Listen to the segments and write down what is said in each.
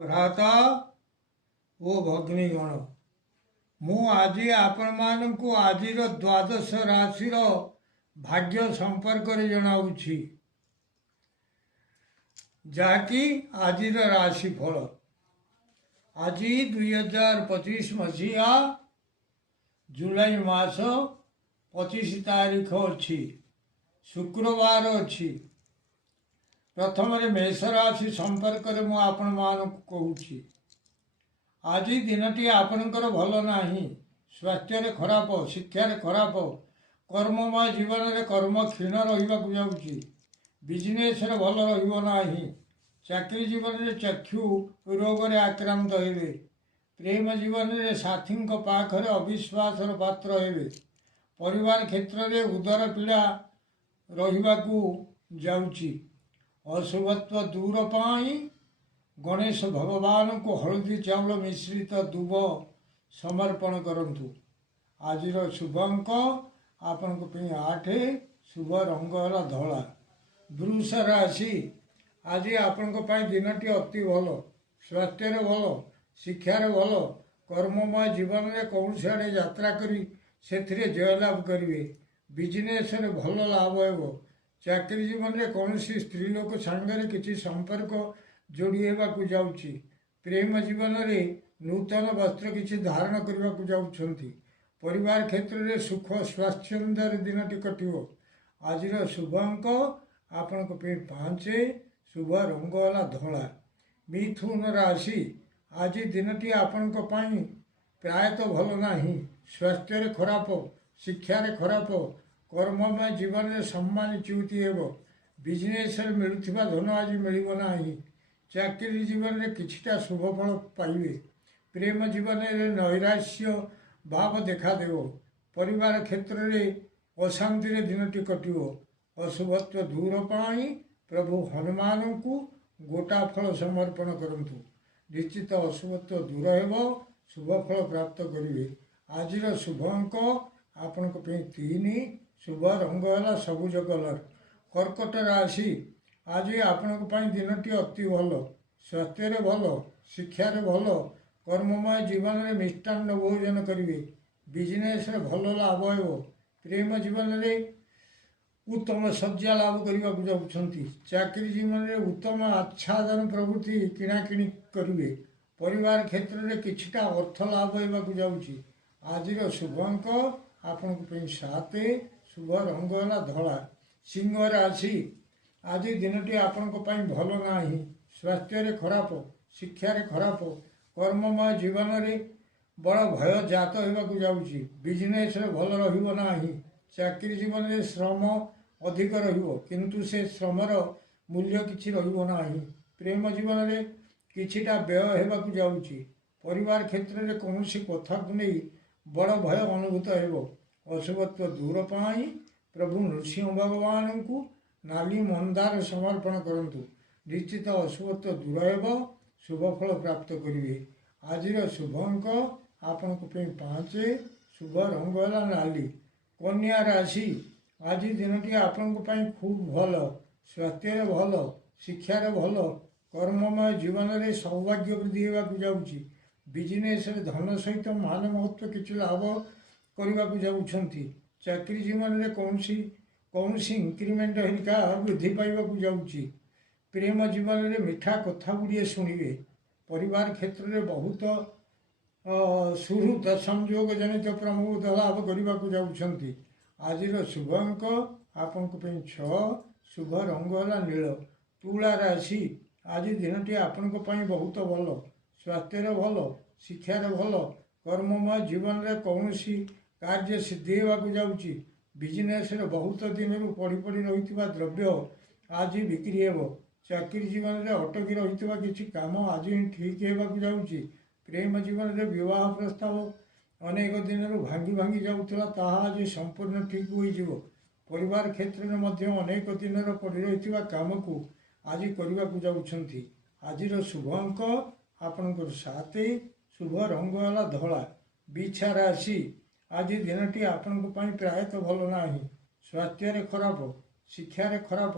भ्राता ओ भगिनीगण मु आज आपण मानकु आजिर द्वादश राशि भाग्य संपर्क जनाऊँगी जहाँकि आजिर राशिफल आज 2025 मसीहा जुलाई मास 25 तारीख अच्छी शुक्रवार अच्छी प्रथम मेष राशि संपर्क में आपण मानक कहूँ आज दिनटी आपणकर भल ना स्वास्थ्य खराब शिक्षा खराब कर्ममय जीवन में कर्म क्षीण रहा जाऊँगी बिजनेस भल रहा चाकरी जीवन में चक्षु रोग में आक्रांत हे प्रेम जीवन में साथी पाखरे अविश्वास पात्र हे परिवार क्षेत्र में उदर पीड़ा रहा जाऊँगी अशुभत्व दूर पाई गणेश भगवान को हलदी चाउल मिश्रित दुब समर्पण करंतु आज शुभ अंक आपण 8 शुभ रंग है धला वृष राशि आज आपण दिनटी अति भल स्वास्थ्य भल शिक्षार भल कर्ममय जीवन में कौन आड़े यात्रा करी से जय लाभ करेंगे बिजनेस भल लाभ हो चाकरी जीवन में कौन स्त्री लोक सांगे किसी संपर्क जोड़ी होगा जाऊँगी प्रेम जीवन में नूतन वस्त्र किसी धारण करने को जाऊँगी परिवार क्षेत्र में सुख स्वाच्छंदर दिनटी कटो आज शुभ अंक आपण 5 शुभ रंग है धला मिथुन राशि आज दिनटी आपण प्रायतः भल ना स्वास्थ्य खराब शिक्षार खराब कर्ममय जीवन में सम्मान च्युति हो बिजनेस मिलुवा धन आज मिलना चाकरी जीवन में किछिटा शुभफल पाइबे प्रेम जीवन में नैराश्य भाव देखादेव परिवार क्षेत्र में अशांति दिनटी कटो अशुभत्व दूर पाई प्रभु हनुमान को गोटा फल समर्पण करंतु निश्चित अशुभत्व दूर हो शुभफल प्राप्त करेंगे आज शुभ अंक आपण 3 शुभ रंग है सबुज कलर कर्कट राशि आज आपण दिनटी अति भल स्वास्थ्य भल शिक्षार भल कर्ममय जीवन में मिष्टान्न भोजन करेंगे बिजनेस भल लाभ हो प्रेम जीवन में उत्तम शଯ୍ୟା लाभ करने जाऊँगी चाकरी जीवन में उत्तम आच्छादन प्रवृत्ति किणाकिणी करेंगे परिवार क्षेत्र में किछिटा अर्थ लाभ होगा जाऊँगी आज शुभ अंक आपण 7 शुभ रंग है धला सिंह राशि आज दिनटी आपण भल ना स्वास्थ्य खराब शिक्षार खराब कर्ममय जीवन में बड़ भय जात होगा जाऊँगी बिजनेस भल रहा चाकरी जीवन में श्रम अधिक किंतु से श्रमर मूल्य किसी रहा प्रेम जीवन में किछिटा व्यय होगा जाऊँगी परिवार क्षेत्र में कौन कथा को नहीं बड़ भय अनुभूत हो अशुभत्व दूर पाई प्रभु नृसिंह भगवान को नाली मंदार समर्पण करंतु निश्चित अशुभत्व दूर हो शुभफल प्राप्त करेंगे आज शुभ अंक आपण 5 शुभ रंग है नाली कन्या राशि आज दिनटी आपण खूब भल स्वास्थ्य भल शिक्षार भल कर्ममय जीवन में सौभाग्य वृद्धि होगा जाऊँगी बिजनेस धन सहित मान महत्व किसी लाभ करने को जाऊँगी चाकरी जीवन में कौन इंक्रीमेंट हरिका वृद्धि पाइबा जाऊँगी प्रेम जीवन में मिठा कथा गुड़िए शुणवे परिवार क्षेत्र में बहुत सुहृद संयोग जनित प्रमोद लाभ करने को जाऊँगी आज शुभ अंक आपण 6 शुभ रंग है नील तुला राशि आज दिनटी आपण बहुत भल स्वास्थ्य भल शिक्षार भल कर्ममय जीवन में कौन कार्य सिद्धि होगा जाऊँगी बिजनेस बहुत दिन पड़ी पड़ी रही द्रव्य आज बिक्री हो चाकरी जीवन में अटकी रही किसी काम आज ठीक होगा जाऊँगी प्रेम जीवन में विवाह प्रस्ताव अनेक दिन भांगी भांगी जाऊला आज संपूर्ण ठीक हो परिवार क्षेत्र में अनेक दिन पड़ रही काम को आज करने को जाऊँगी आज शुभ अंक आपण 7 शुभ रंग है धला बिछा राशि आज दिनटी आपण प्रायतः भल ना स्वास्थ्य खराब शिक्षार खराब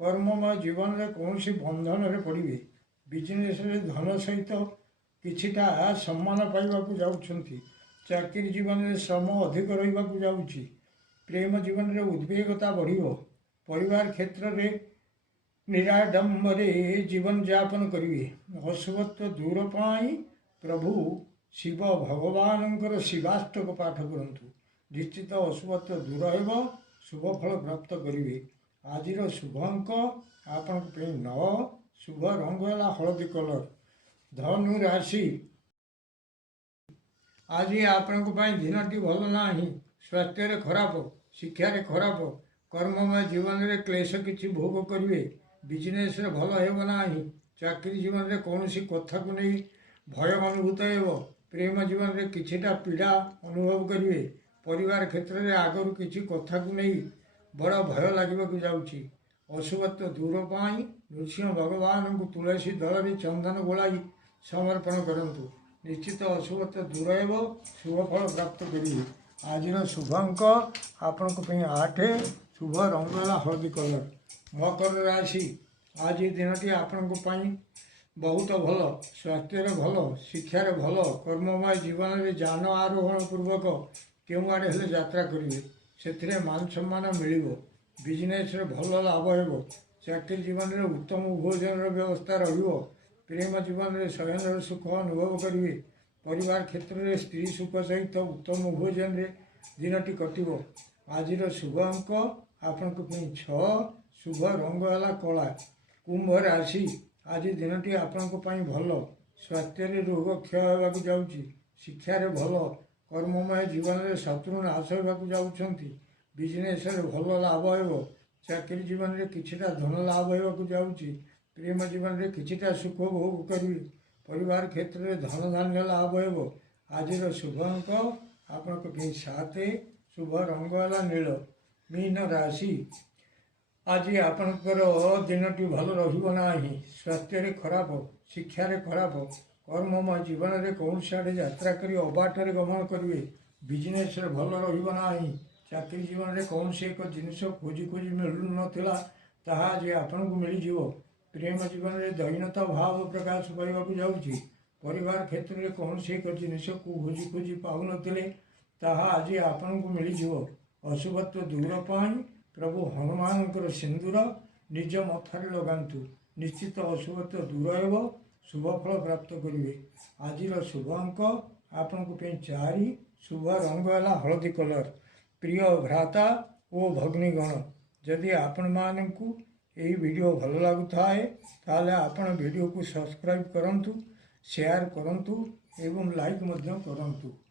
कर्ममय जीवन में कौन बंधन में पड़े ବିଜନେସରେ ଧନ ସହିତ କିଛିଟା ସମ୍ମାନ ପାଇବାକୁ ଯାଉଛନ୍ତି। ଚାକିରି ଜୀବନରେ ଶ୍ରମ ଅଧିକ ରହିବାକୁ ଯାଉଛି। ପ୍ରେମ ଜୀବନରେ ଉଦ୍ବେଗତା ବଢ଼ିବ। ପରିବାର କ୍ଷେତ୍ରରେ ନିରାଡମ୍ବରେ ଜୀବନଯାପନ କରିବେ। ଅଶୁଭତ୍ୱ ଦୂର ପାଇଁ ପ୍ରଭୁ ଶିବ ଭଗବାନଙ୍କର ଶିବାଷ୍ଟକ ପାଠ କରନ୍ତୁ। ନିଶ୍ଚିତ ଅଶୁଭତ୍ୱ ଦୂର ହେବ, ଶୁଭ ଫଳ ପ୍ରାପ୍ତ କରିବେ। ଆଜିର ଶୁଭ ଅଙ୍କ ଆପଣଙ୍କ ପାଇଁ 9, ଶୁଭ ରଙ୍ଗ ହେଲା ହଳଦୀ କଲର। ଧନୁ ରାଶି, ଆଜି ଆପଣଙ୍କ ପାଇଁ ଦିନଟି ଭଲ ନାହିଁ। ସ୍ୱାସ୍ଥ୍ୟରେ ଖରାପ, ଶିକ୍ଷାରେ ଖରାପ, କର୍ମମୟ ଜୀବନରେ କ୍ଲେଶ କିଛି ଭୋଗ କରିବେ। ବିଜନେସରେ ଭଲ ହେବ ନାହିଁ। ଚାକିରି ଜୀବନରେ କୌଣସି କଥାକୁ ନେଇ ଭୟ ଅନୁଭୂତ ହେବ। ପ୍ରେମ ଜୀବନରେ କିଛିଟା ପୀଡ଼ା ଅନୁଭବ କରିବେ। ପରିବାର କ୍ଷେତ୍ରରେ ଆଗରୁ କିଛି କଥାକୁ ନେଇ ବଡ଼ ଭୟ ଲାଗିବାକୁ ଯାଉଛି। ଅଶୁଭତ୍ୱ ଦୂର ପାଇଁ ନୃସିଂହ ଭଗବାନଙ୍କୁ ତୁଳସୀ ଦଳରେ ଚନ୍ଦନ ଗୋଳାଇ ସମର୍ପଣ କରନ୍ତୁ। ନିଶ୍ଚିତ ଅଶୁଭତ୍ୱ ଦୂର ହେବ, ଶୁଭ ଫଳ ପ୍ରାପ୍ତ କରିବେ। ଆଜିର ଶୁଭ ଅଙ୍କ ଆପଣଙ୍କ ପାଇଁ 8, ଶୁଭ ରଙ୍ଗ ହେଲା ହଳଦୀ କଲର। ମକର ରାଶି, ଆଜି ଦିନଟି ଆପଣଙ୍କ ପାଇଁ ବହୁତ ଭଲ। ସ୍ୱାସ୍ଥ୍ୟରେ ଭଲ, ଶିକ୍ଷାରେ ଭଲ, କର୍ମମୟ ଜୀବନରେ ଯାନ ଆରୋହଣ ପୂର୍ବକ କେଉଁଆଡ଼େ ହେଲେ ଯାତ୍ରା କରିବେ। ସେଥିରେ ମାନ ସମ୍ମାନ ମିଳିବ। ବିଜନେସରେ ଭଲ ଲାଭ ହେବ। ଚାକିରି ଜୀବନରେ ଉତ୍ତମ ଭୋଜନର ବ୍ୟବସ୍ଥା ରହିବ। ପ୍ରେମ ଜୀବନରେ ଶୟନର ସୁଖ ଅନୁଭବ କରିବେ। ପରିବାର କ୍ଷେତ୍ରରେ ସ୍ତ୍ରୀ ସୁଖ ସହିତ ଉତ୍ତମ ଭୋଜନରେ ଦିନଟି କଟିବ। ଆଜିର ଶୁଭ ଅଙ୍କ ଆପଣଙ୍କ ପାଇଁ 6, ଶୁଭ ରଙ୍ଗ ହେଲା କଳା। କୁମ୍ଭ ରାଶି, ଆଜି ଦିନଟି ଆପଣଙ୍କ ପାଇଁ ଭଲ। ସ୍ୱାସ୍ଥ୍ୟରେ ରୋଗ କ୍ଷୟ ହେବାକୁ ଯାଉଛି। ଶିକ୍ଷାରେ ଭଲ, କର୍ମମୟ ଜୀବନରେ ଶତ୍ରୁ ନାଶ ହେବାକୁ ଯାଉଛନ୍ତି। ବିଜନେସରେ ଭଲ ଲାଭ ହେବ। ଚାକିରି ଜୀବନରେ କିଛିଟା ଧନ ଲାଭ ହେବାକୁ ଯାଉଛି। ପ୍ରେମ ଜୀବନରେ କିଛିଟା ସୁଖ ଭୋଗ କରିବେ। ପରିବାର କ୍ଷେତ୍ରରେ ଧନ ଧାନ୍ୟ ଲାଭ ହେବ। ଆଜିର ଶୁଭ ଅଙ୍କ ଆପଣଙ୍କ ପାଇଁ 7, ଶୁଭ ରଙ୍ଗ ହେଲା ନୀଳ। ମୀନ ରାଶି, ଆଜି ଆପଣଙ୍କର ଦିନଟି ଭଲ ରହିବ ନାହିଁ। ସ୍ୱାସ୍ଥ୍ୟରେ ଖରାପ, ଶିକ୍ଷାରେ ଖରାପ, କର୍ମମୟ ଜୀବନରେ କୌଣସି ଆଡ଼େ ଯାତ୍ରା କରି ଅବାଟରେ ଗମନ କରିବେ। ବିଜନେସରେ ଭଲ ରହିବ ନାହିଁ। ଚାକିରି ଜୀବନରେ କୌଣସି ଏକ ଜିନିଷ ଖୋଜି ମିଳୁନଥିଲା, ତାହା ଆଜି ଆପଣଙ୍କୁ ମିଳିଯିବ। ପ୍ରେମ ଜୀବନରେ ଦୈନତା ଭାବ ପ୍ରକାଶ ପାଇବାକୁ ଯାଉଛି। ପରିବାର କ୍ଷେତ୍ରରେ କୌଣସି ଏକ ଜିନିଷକୁ ଖୋଜି ପାଉନଥିଲେ, ତାହା ଆଜି ଆପଣଙ୍କୁ ମିଳିଯିବ। ଅଶୁଭତ୍ୱ ଦୂର ପାଇଁ ପ୍ରଭୁ ହନୁମାନଙ୍କର ସିନ୍ଦୁର ନିଜ ମଥାରେ ଲଗାନ୍ତୁ। ନିଶ୍ଚିତ ଅଶୁଭତ୍ୱ ଦୂର ହେବ, ଶୁଭ ଫଳ ପ୍ରାପ୍ତ କରିବେ। ଆଜିର ଶୁଭ ଅଙ୍କ ଆପଣଙ୍କ ପାଇଁ 4, ଶୁଭ ରଙ୍ଗ ହେଲା ହଳଦୀ କଲର। ପ୍ରିୟ ଭ୍ରାତା ଓ ଭଗ୍ନୀଗଣ, ଯଦି ଆପଣମାନଙ୍କୁ ଏହି ଭିଡ଼ିଓ ଭଲ ଲାଗୁଥାଏ ତାହେଲେ ଆପଣ ଭିଡ଼ିଓକୁ ସବସ୍କ୍ରାଇବ୍ କରନ୍ତୁ, ସେୟାର କରନ୍ତୁ ଏବଂ ଲାଇକ୍ ମଧ୍ୟ କରନ୍ତୁ।